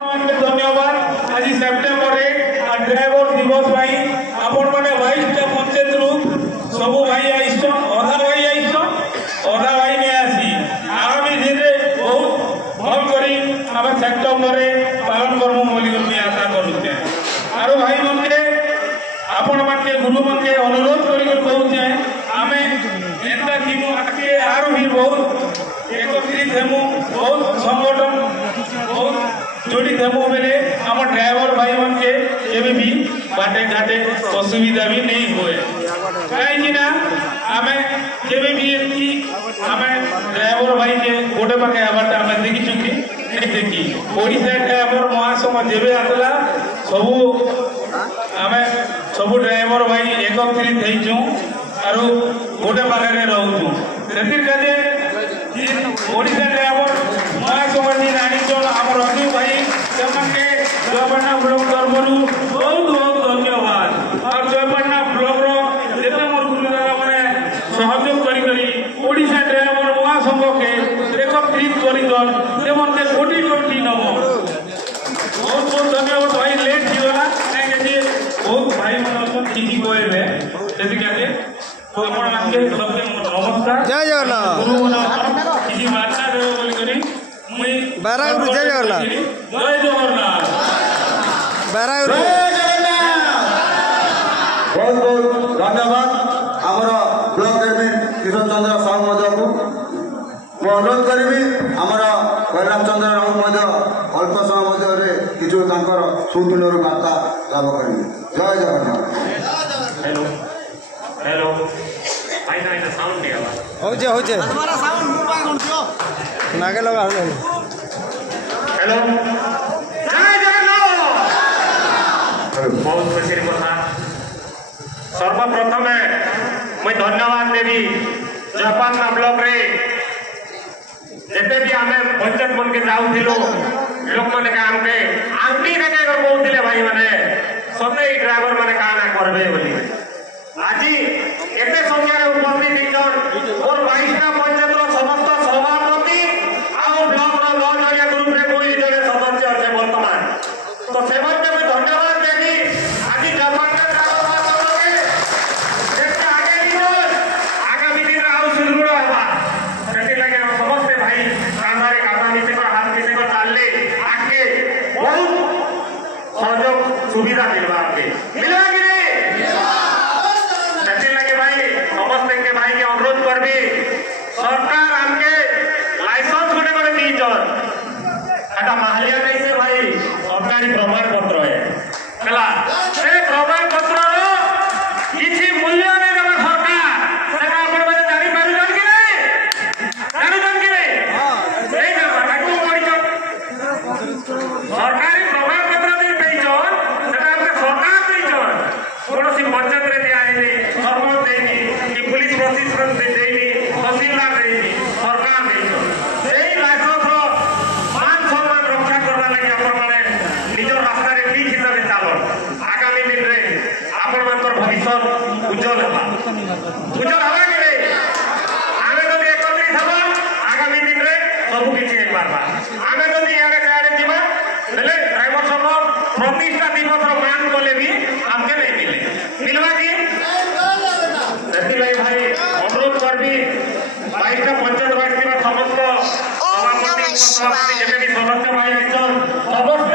धन्यवाद आज September 8 driver दिवस भाई आपण माने 22टा पंचायत रु सब भाई आइछ अधा भाई आइछ अधा भाई ने आसी आगामी दिन रे बहुत भल करी हम सेप्टेम्बर पालन करमु बोली कर आशा करूछे आरो भाई मन के आपण माने गुरु मन के अनुरोध करी कर कहूछे आमे एंता दिमु आके आरो भी बहुत एकत्रित हेमु बहुत संगठन बहुत जोड़ी देमु बेले हम ड्राइवर भाई मन के एबे भी बाटे घाटे असुविधा भी नहीं होए काई ना हमें जेबे भी एती हमें ड्राइवर भाई के गोटे पाके आबाटा हमें देखि चुकी नहीं देखी ओडिसा के हमर महासम जेबे आतला सब हमें सब ड्राइवर भाई एकत्रित हेइछु आरो गोटे पाके रहउछु सेतिर काजे ओडिसा ड्राइवर महासम दिन आनिछन हमर अनु भाई जमके जयपटना ब्लॉक तरफरु बहुत बहुत धन्यवाद और जयपटना ब्लॉक रो जेते मोर गुरुदारा माने सहयोग करी करी ओडिसा ड्राइवर महासंघ के एकत्रित करी दन से मते कोटी कोटी नमो बहुत बहुत धन्यवाद भाई लेट हिला काहे जे बहुत भाई मन किछि कोइबे जति काजे तो आपण मानके सबके नमस्कार जय जगन्नाथ गुरु मन किछि वार्ता देबो बोली करी मुई बाराउर जय जगन्नाथ जय जगन्नाथ बाराउर बहुत बहुत धन्यवाद आमर ब्लॉक एडमिन किशन चंद्र साहू मध्य को मु अनुरोध करी आमर कैलाश चंद्र राउत मध्य अल्प समय मध्य किछु तांकर सुदूर वार्ता लाभ करी जय जगन्नाथ। हेलो हेलो आई ना साउंड दिया हो जे तुम्हारा साउंड मुंह में कौन दियो नागे लगा हेलो जय जगन्नाथ बहुत खुशी कथा सर्वप्रथम मैं धन्यवाद देवी जयपटना ब्लॉक रे जेते भी आमे पंचायत मन के जाउथिलो लोक माने काम के आंटी रे के कहउथिले भाई माने सबे ड्राइवर माने काना करबे बोली आजी एते संख्या रे उपस्थित दिजन और 22टा पंचायत रो समस्त सभापति आ ब्लॉक रो 9 जणिया ग्रुप रे कोई जने सदस्य আছে वर्तमान तो सेवक के धन्यवाद देवी आजी जयपटना आगामी दिन आउ सुदृढ़ हवा सेति लगे समस्त भाई कांधारे कांधा मिसे कर हाथ मिसे कर चालले आके बहुत सहयोग सुविधा मिलवा के मिलवा कि नहीं सेति लगे भाई समस्त के भाई के अनुरोध करबी सरकार हमके लाइसेंस गोटे गोटे दीजन एटा माहलिया नहीं से भाई सरकारी प्रमाण पत्र है कला से प्रमाण पत्र रो किछि मूल्य नहीं देबा सरकार सेटा अपन माने जानि पारु जन कि नहीं जानु जन कि नहीं नहीं देबा ताकू पड़ी सरकारी प्रमाण पत्र दे पेइजन सेटा हमके सरकार देइजन कोनोसी पंचायत रे दिया है सरपंच देइनी कि पुलिस प्रशासन दे देइनी तहसीलदार देइनी सरकार देइजन सेही लाइसेंस रो मान सम्मान रक्षा करबा लागि अपन माने निज रास्ता रे ठीक हिसाब से चालो आगामी दिन रे अपन मानकर भविष्य उज्जवल हवा उज्जवल हवा कि नहीं आमे तो एकत्रित हवा आगामी दिन रे सब किछि हे पारबा आमे तो यारे यारे जीवा बेले ड्राइवर सब प्रतिष्ठा दिवस रो मान कोले भी हमके नहीं मिले मिलवा कि सेति लाई भाई अनुरोध करबी 22टा पंचायत वार्ड के समस्त सभापति जेबे भी सदस्य भाई आइछन समस्त